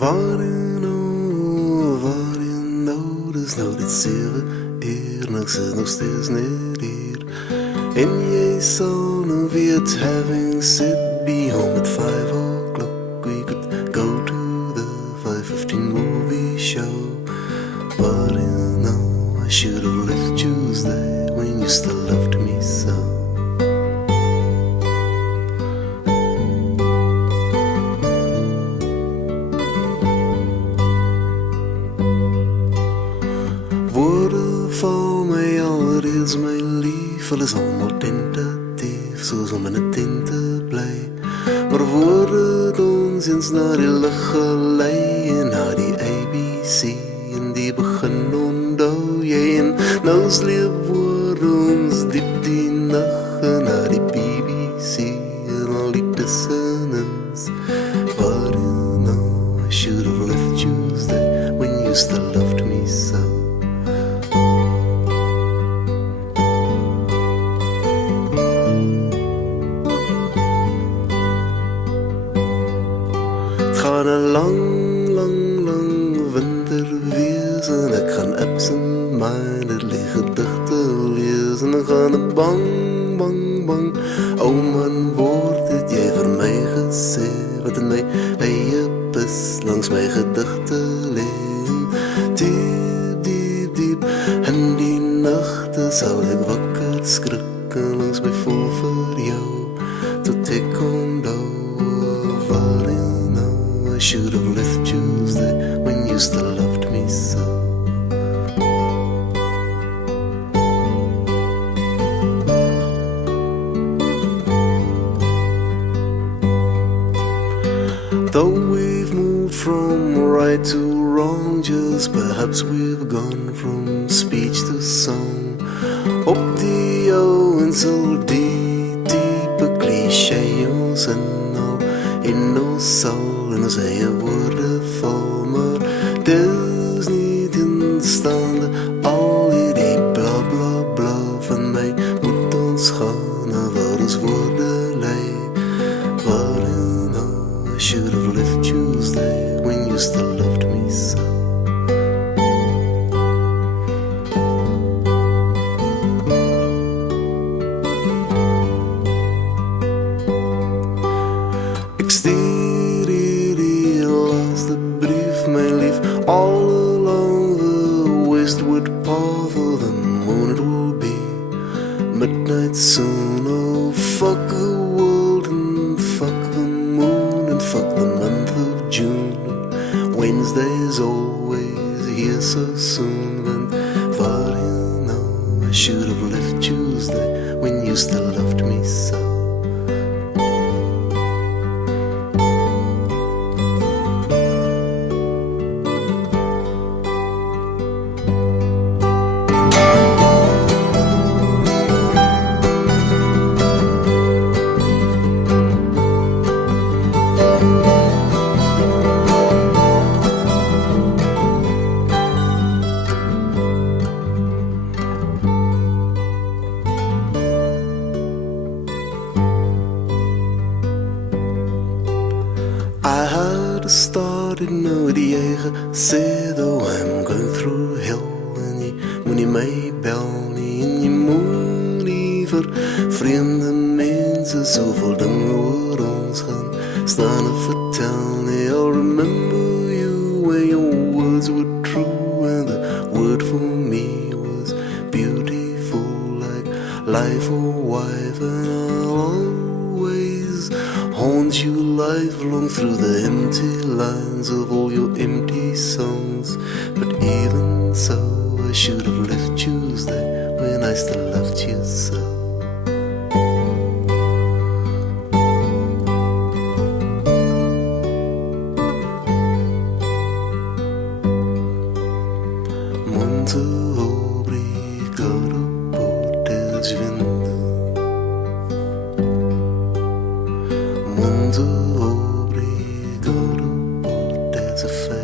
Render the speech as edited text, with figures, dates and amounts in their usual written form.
Waar je nou, dus nou dit 7 uur, nog zit nog steeds niet hier. En jij zou nou weer het having said, be home at 5 o'clock. We could go to the 5:15 movie show. But you know, I should have left Tuesday when you still loved me so. Woorden van mij allereerst mijn lief, alles allemaal tentatief, zoals om in het tinte blij. Maar woorden ons eens naar die lucht geleid, naar die ABC, en die begin onthou jy, en nou sleep woorden ons diep die nacht, naar die BBC, en al die tussenins. But you know, I should have left Tuesday when you still loved me so. Gaan een lang winter wees, en ek gaan absent-mindedly gedichte lees, en ek gaan een bang ou man word, het jy vir my gesê, wat in my eie pis langs my gedichte leen. Diep, in die nachte sal ek wakker skrik, en langs my voel vir jou, tot ek onthou waar I should have left Tuesday when you still loved me so. Though we've moved from right to wrong, just perhaps we've gone from speech to song. Op die ou en so diepe cliché ons in al in ons sal en ons eie woorde val, maar dis niet instaande al hierdie bla bla bla van my, moet ons gaan na waar ons woorde lei. But you know, I should have left Tuesday when you still loved me so. Ek stuur hierdie laaste brief, my lief, all along the westward path of the moon it will be. Midnight soon, oh fuck the world and fuck the moon and fuck the month of June. Wednesday's always here so soon, and but you know, I should have left Tuesday when you still loved me so. I had started nou die jy gesê, though I'm going through hell, en jy moet nie my bel nie, en jy moet nie vir vreemde mense soveel dinge oor ons gaan staan en vertel nie. I'll remember you when your words were true, and the word for me was beautiful, like life or wife, and I'll always haunt you lifelong through the empty lines of all your empty songs. But even so, I should have left Tuesday when I still loved you so. Muito obrigado por teres vindo. Muito obrigado por teres feito.